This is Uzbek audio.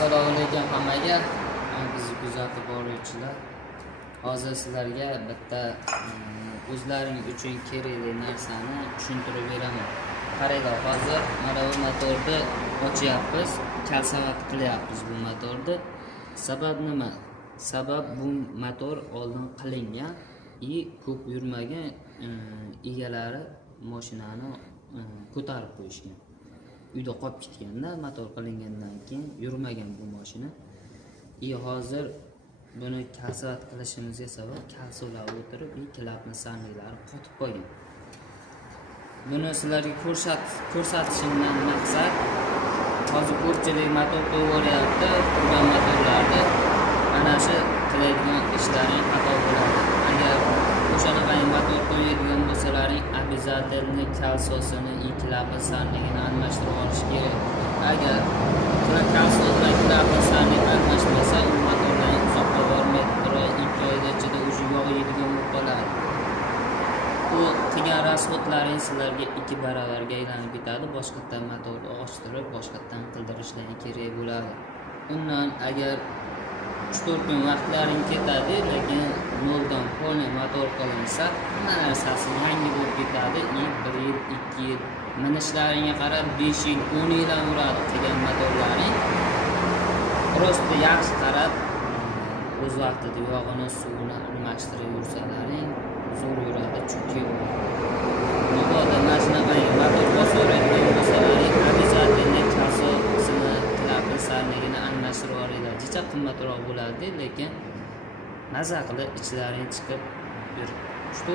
Assalomu alaykum hammaga, bizni kuzatib boruvchilar. Hozir sizlarga bitta o'zlaring uchun kerakli narsani tushuntirib beraman. Qaranglar, hozir mana bu motorni ochyapmiz, kalsavat qilyapmiz bu motorni. Sabab nima? Sabab bu motor oldin qilingan, ko'p yurmagan egalari mashinani ko'tarib qo'yishgan. Uyda qolib ketganda motor qilingandan keyin yurmagan bu mashina. Hozir buni kalsavat qilishimizga sabab kalsolab o'tirib, klapni sandiqlari qotib qolgan. Buni sizlarga ko'rsatishimdan maqsad, hozir ko'pchilik motor qo'yib turgan motorlarda ana shu qiladigan ishlaring xato bo'ladi. Agar o'shanaqa motor qo'yadigan bo'lsalaring, обязательно kalsosini, klapni sandigini almashtirib olish kerak. Agar kalso bilan klapni sandig almashmasa, u motordan uzoqqa bormaydi. 1-2 oyda ichida o'zi yog' yeydigan bo'lib qoladi. Bu qilgan rasxodlaring sizlarga 2 baravarga aylanib ketadi. Boshqatdan motorni ochtirib, boshqatdan qildirishlarga kerak bo'ladi. Undan agar 3-4 kun vaqtlaring ketadi, lekin noldan polni motor qilinsa, hamma narsasi yangi bo'lib ketadi. 1 yil, 2 yil minishlaringga qarab 5 yil, 10 yil ham uradi qilgan motorlaring. Prosta yaxshi qarab, o'z vaqtida yog'ini, suvini almashtirib yursalaring, zo'r yuradi. Chunki mabodo mashinaga motor bosadigan bo'lsalaring, обязательно kalsosini, klapni sandigini almashtirib olinglar. Jicha qimmatroq bo'ladi, lekin maza qilib ichlaring chiqib 3-4